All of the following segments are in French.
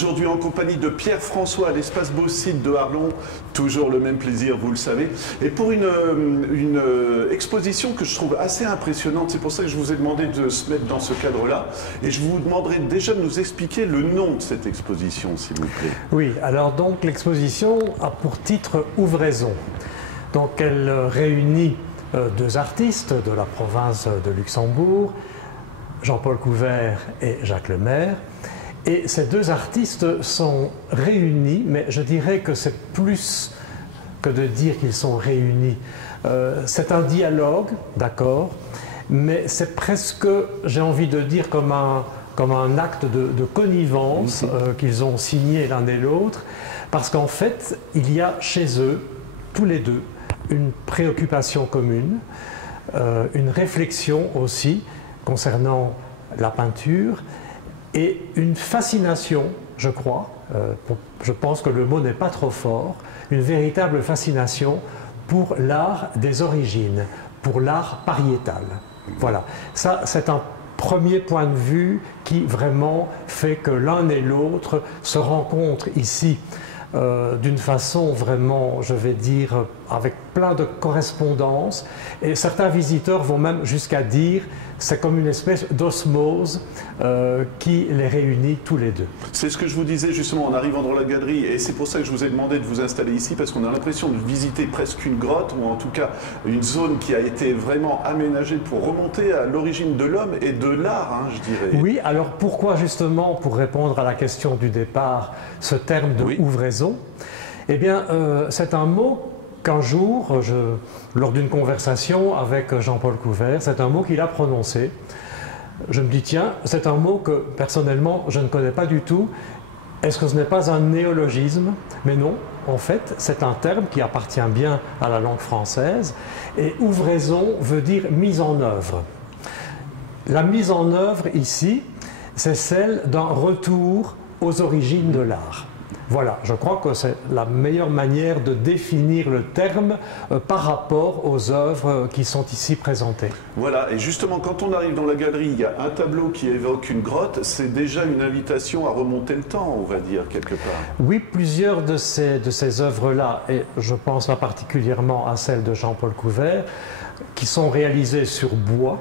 Aujourd'hui en compagnie de Pierre-François à l'espace Beau-Site de Arlon, toujours le même plaisir, vous le savez. Et pour une exposition que je trouve assez impressionnante, c'est pour ça que je vous ai demandé de se mettre dans ce cadre-là. Et je vous demanderai déjà de nous expliquer le nom de cette exposition, s'il vous plaît. Oui, alors donc l'exposition a pour titre Ouvraison. Donc elle réunit deux artistes de la province de Luxembourg, Jean-Paul Couvert et Jacques Lemaire. Et ces deux artistes sont réunis, mais je dirais que c'est plus que de dire qu'ils sont réunis. C'est un dialogue, d'accord, mais c'est presque, j'ai envie de dire, comme un acte de connivence qu'ils ont signé l'un et l'autre, parce qu'en fait, il y a chez eux, tous les deux, une préoccupation commune, une réflexion aussi concernant la peinture, et une fascination, je crois, je pense que le mot n'est pas trop fort, une véritable fascination pour l'art des origines, pour l'art pariétal. Voilà, ça c'est un premier point de vue qui vraiment fait que l'un et l'autre se rencontrent ici d'une façon vraiment, je vais dire, avec plein de correspondances. Et certains visiteurs vont même jusqu'à dire c'est comme une espèce d'osmose qui les réunit tous les deux. C'est ce que je vous disais justement en arrivant dans la galerie, et c'est pour ça que je vous ai demandé de vous installer ici, parce qu'on a l'impression de visiter presque une grotte, ou en tout cas une zone qui a été vraiment aménagée pour remonter à l'origine de l'homme et de l'art, hein, je dirais. Oui, alors pourquoi justement, pour répondre à la question du départ, ce terme de ouvraison? Eh bien, c'est un mot qu'un jour, lors d'une conversation avec Jean-Paul Couvert, c'est un mot qu'il a prononcé. Je me dis, tiens, c'est un mot que personnellement je ne connais pas du tout. Est-ce que ce n'est pas un néologisme? Mais non, en fait, c'est un terme qui appartient bien à la langue française. Et ouvraison veut dire mise en œuvre. La mise en œuvre ici, c'est celle d'un retour aux origines de l'art. Voilà, je crois que c'est la meilleure manière de définir le terme par rapport aux œuvres qui sont ici présentées. Voilà, et justement, quand on arrive dans la galerie, il y a un tableau qui évoque une grotte, c'est déjà une invitation à remonter le temps, on va dire, quelque part. Oui, plusieurs de ces œuvres-là, et je pense là particulièrement à celle de Jean-Paul Couvert, qui sont réalisées sur bois,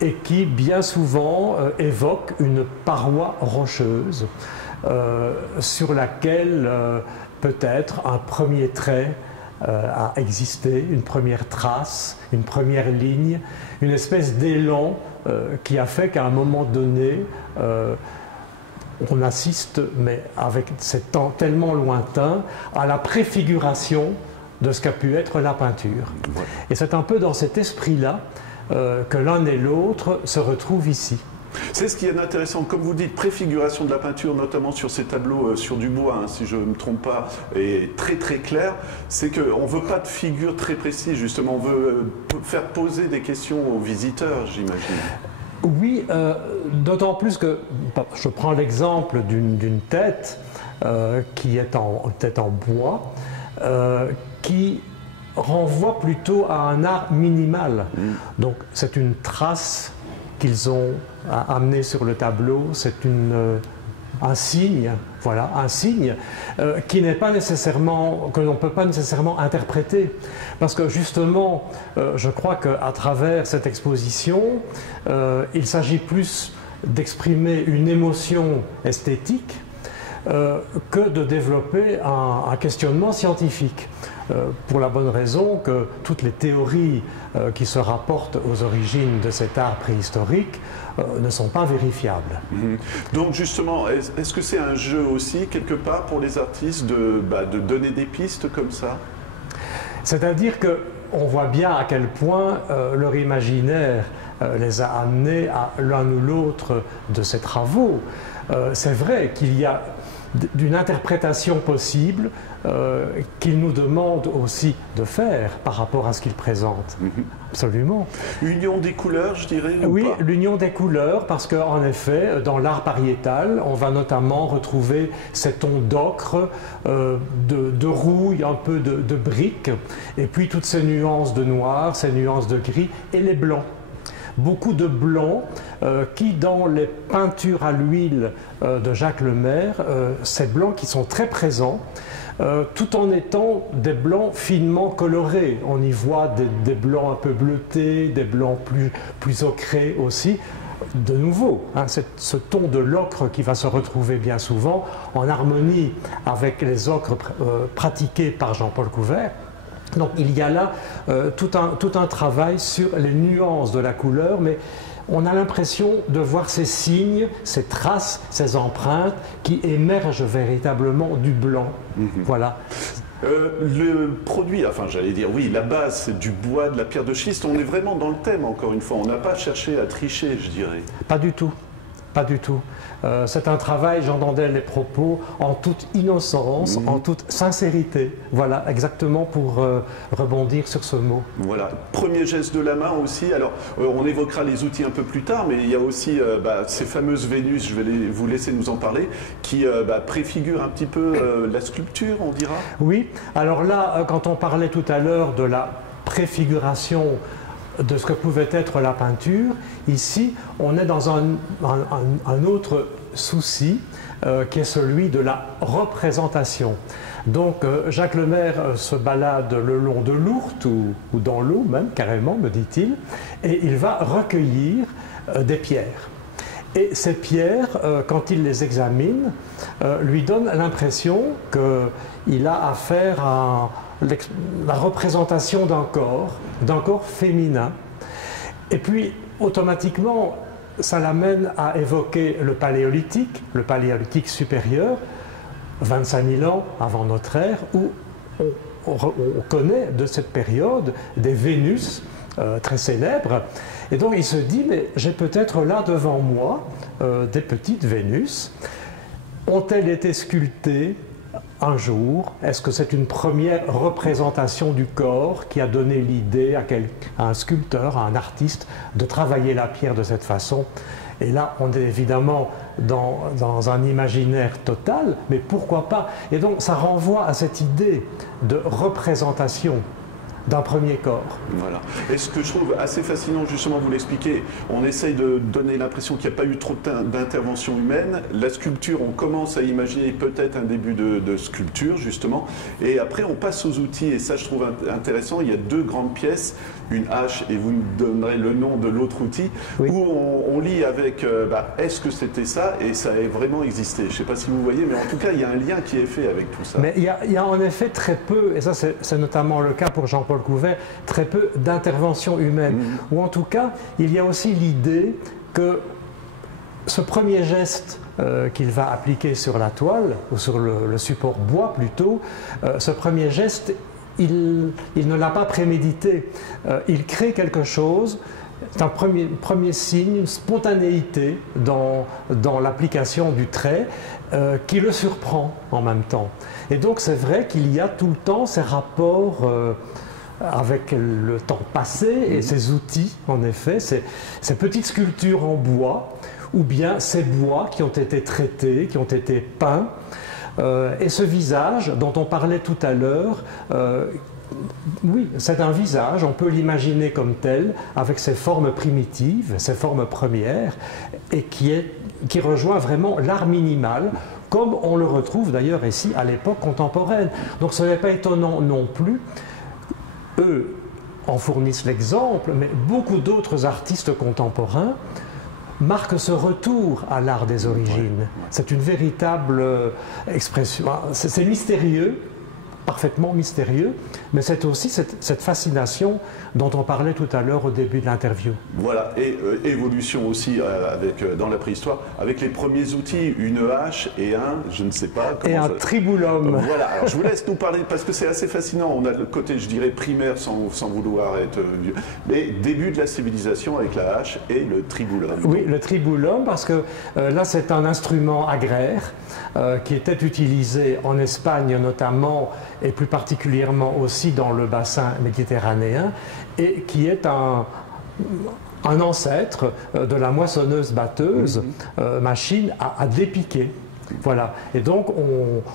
et qui bien souvent évoquent une paroi rocheuse sur laquelle peut-être un premier trait a existé, une première trace, une première ligne, une espèce d'élan qui a fait qu'à un moment donné, on assiste, mais avec ces temps tellement lointains, à la préfiguration de ce qu'a pu être la peinture. Et c'est un peu dans cet esprit-là que l'un et l'autre se retrouvent ici. C'est ce qui est intéressant, comme vous dites, préfiguration de la peinture, notamment sur ces tableaux sur du bois, hein, si je ne me trompe pas, et très très clair, c'est qu'on ne veut pas de figure très précise, justement, on veut faire poser des questions aux visiteurs, j'imagine. Oui, d'autant plus que, je prends l'exemple d'une tête qui est en tête en bois, qui renvoie plutôt à un art minimal. Donc c'est une trace qu'ils ont amené sur le tableau, c'est un signe, voilà, un signe qui n'est pas nécessairement, que l'on ne peut pas nécessairement interpréter. Parce que justement, je crois qu'à travers cette exposition, il s'agit plus d'exprimer une émotion esthétique que de développer un questionnement scientifique. Pour la bonne raison que toutes les théories qui se rapportent aux origines de cet art préhistorique ne sont pas vérifiables. Donc justement, est-ce que c'est un jeu aussi, quelque part, pour les artistes de donner des pistes comme ça? C'est-à-dire qu'on voit bien à quel point leur imaginaire les a amenés à l'un ou l'autre de ces travaux. C'est vrai qu'il y a d'une interprétation possible qu'ils nous demandent aussi de faire par rapport à ce qu'ils présentent. Absolument. Union des couleurs, je dirais, ou oui, pas? L'union des couleurs, parce qu'en effet, dans l'art pariétal, on va notamment retrouver ces tons d'ocre, de rouille, un peu de brique, et puis toutes ces nuances de noir, ces nuances de gris, et les blancs. beaucoup de blanc qui, dans les peintures à l'huile de Jacques Lemaire, ces blancs qui sont très présents, tout en étant des blancs finement colorés. On y voit des blancs un peu bleutés, des blancs plus ocrés aussi. De nouveau, hein, ce ton de l'ocre qui va se retrouver bien souvent en harmonie avec les ocres pratiqués par Jean-Paul Couvert. Donc il y a là tout un travail sur les nuances de la couleur, mais on a l'impression de voir ces signes, ces traces, ces empreintes qui émergent véritablement du blanc. Voilà. Le produit, enfin j'allais dire oui, la base c'est du bois, de la pierre de schiste, on est vraiment dans le thème encore une fois, on n'a pas cherché à tricher je dirais. Pas du tout, pas du tout. C'est un travail, j'entendais les propos, en toute innocence, en toute sincérité. Voilà, exactement pour rebondir sur ce mot. Voilà, premier geste de la main aussi. Alors, on évoquera les outils un peu plus tard, mais il y a aussi ces fameuses Vénus, je vais vous laisser nous en parler, qui préfigurent un petit peu la sculpture, on dira. Oui, alors là, quand on parlait tout à l'heure de la préfiguration de ce que pouvait être la peinture, ici on est dans un autre souci qui est celui de la représentation. Donc Jacques Lemaire se balade le long de l'Ourthe ou dans l'eau même carrément, me dit-il, et il va recueillir des pierres. Et ces pierres, quand il les examine, lui donnent l'impression qu'il a affaire à la représentation d'un corps féminin. Et puis, automatiquement, ça l'amène à évoquer le paléolithique supérieur, 25 000 ans avant notre ère, où on connaît de cette période des Vénus très célèbres. Et donc il se dit, mais j'ai peut-être là devant moi des petites Vénus. Ont-elles été sculptées un jour? Est-ce que c'est une première représentation du corps qui a donné l'idée à un sculpteur, à un artiste, de travailler la pierre de cette façon? Et là, on est évidemment dans un imaginaire total, mais pourquoi pas? Et donc, ça renvoie à cette idée de représentation d'un premier corps. Voilà. Et ce que je trouve assez fascinant, justement, vous l'expliquez, on essaye de donner l'impression qu'il n'y a pas eu trop d'intervention humaine. La sculpture, on commence à imaginer peut-être un début de sculpture, justement. Et après, on passe aux outils. Et ça, je trouve intéressant. Il y a deux grandes pièces, une hache, et vous nous donnerez le nom de l'autre outil, oui, où on lit avec est-ce que c'était ça? Et ça a vraiment existé. Je ne sais pas si vous voyez, mais en tout cas, il y a un lien qui est fait avec tout ça. Mais il y a en effet très peu, et ça c'est notamment le cas pour Jean-Paul Couvert, très peu d'intervention humaine. Ou en tout cas, il y a aussi l'idée que ce premier geste qu'il va appliquer sur la toile, ou sur le support bois plutôt, ce premier geste, il ne l'a pas prémédité. Il crée quelque chose, c'est un premier signe, une spontanéité dans l'application du trait qui le surprend en même temps. Et donc c'est vrai qu'il y a tout le temps ces rapports avec le temps passé et ces outils, en effet, ces petites sculptures en bois, ou bien ces bois qui ont été traités, qui ont été peints, et ce visage dont on parlait tout à l'heure, oui, c'est un visage, on peut l'imaginer comme tel, avec ses formes primitives, ses formes premières, et qui rejoint vraiment l'art minimal, comme on le retrouve d'ailleurs ici à l'époque contemporaine. Donc ce n'est pas étonnant non plus. Eux en fournissent l'exemple, mais beaucoup d'autres artistes contemporains marquent ce retour à l'art des origines. C'est une véritable expression, c'est mystérieux, parfaitement mystérieux, mais c'est aussi cette fascination dont on parlait tout à l'heure au début de l'interview. Voilà, et évolution aussi dans la préhistoire, avec les premiers outils, une hache et je ne sais pas... Et un tribulum. Voilà, alors je vous laisse nous parler, parce que c'est assez fascinant, on a le côté, je dirais, primaire, sans vouloir être vieux, mais début de la civilisation avec la hache et le tribulum. Oui, le tribulum, parce que là c'est un instrument agraire qui était utilisé en Espagne notamment, et plus particulièrement aussi dans le bassin méditerranéen, et qui est un ancêtre de la moissonneuse-batteuse, machine à dépiquer. Voilà. Et donc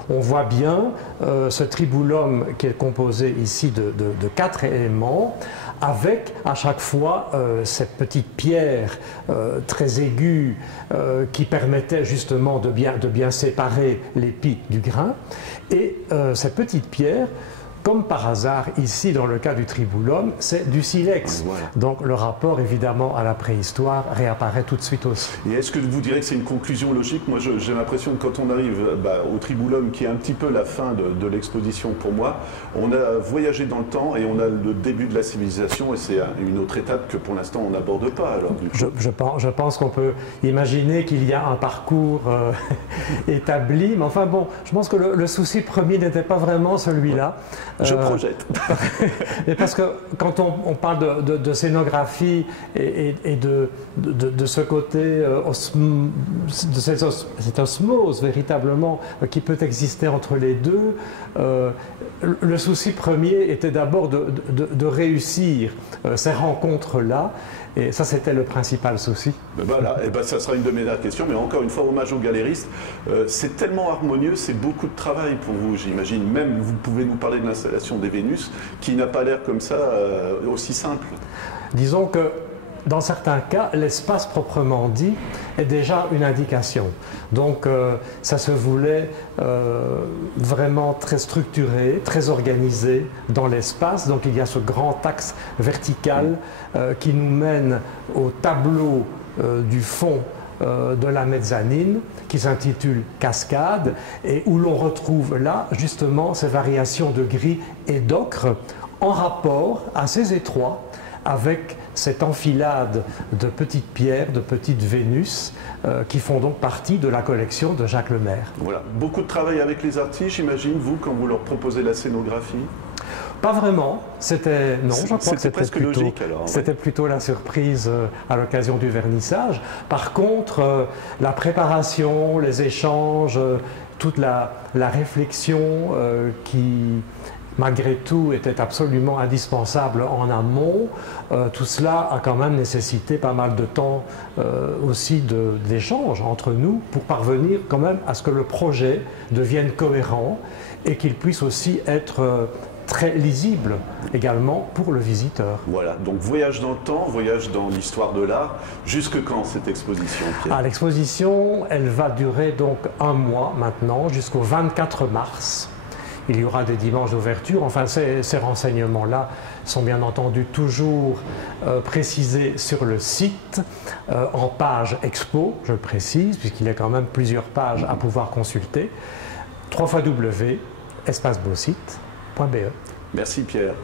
on voit bien ce tribulum qui est composé ici de 4 éléments, avec à chaque fois cette petite pierre très aiguë qui permettait justement de bien séparer l'épi du grain. Et cette petite pierre, comme par hasard, ici dans le cas du tribulum, c'est du silex. Voilà. Donc le rapport évidemment à la préhistoire réapparaît tout de suite aussi. Et est-ce que vous direz que c'est une conclusion logique? Moi j'ai l'impression que quand on arrive au tribulum, qui est un petit peu la fin de l'exposition pour moi, on a voyagé dans le temps et on a le début de la civilisation, et c'est une autre étape que pour l'instant on n'aborde pas. Alors, je pense qu'on peut imaginer qu'il y a un parcours établi, mais enfin bon, je pense que le souci premier n'était pas vraiment celui-là. Je projette. Et parce que quand on parle de scénographie et de ce côté, de cette osmose véritablement qui peut exister entre les deux, le souci premier était d'abord de réussir ces rencontres-là. Et ça, c'était le principal souci. Voilà, et ça sera une de mes dernières questions, mais encore une fois, hommage aux galéristes. C'est tellement harmonieux, c'est beaucoup de travail pour vous, j'imagine. Même, vous pouvez nous parler de l'installation des Vénus, qui n'a pas l'air comme ça aussi simple. Disons que, dans certains cas, l'espace proprement dit est déjà une indication. Donc ça se voulait vraiment très structuré, très organisé dans l'espace. Donc il y a ce grand axe vertical qui nous mène au tableau du fond de la mezzanine qui s'intitule Cascade et où l'on retrouve là justement ces variations de gris et d'ocre en rapport assez étroit avec cette enfilade de petites pierres, de petites Vénus, qui font donc partie de la collection de Jacques Lemaire. Voilà, beaucoup de travail avec les artistes, j'imagine, vous, quand vous leur proposez la scénographie? Pas vraiment, c'était presque logique alors. C'était plutôt la surprise à l'occasion du vernissage. Par contre, la préparation, les échanges, toute la réflexion qui malgré tout était absolument indispensable en amont, tout cela a quand même nécessité pas mal de temps aussi d'échanges entre nous pour parvenir quand même à ce que le projet devienne cohérent et qu'il puisse aussi être très lisible également pour le visiteur. Voilà, donc voyage dans le temps, voyage dans l'histoire de l'art. Jusque quand cette exposition, Pierre? L'exposition, elle va durer donc un mois maintenant, jusqu'au 24 mars. Il y aura des dimanches d'ouverture. Enfin, ces renseignements-là sont bien entendu toujours précisés sur le site, en page expo, je le précise, puisqu'il y a quand même plusieurs pages à pouvoir consulter. www.espacebauxite.be. Merci Pierre.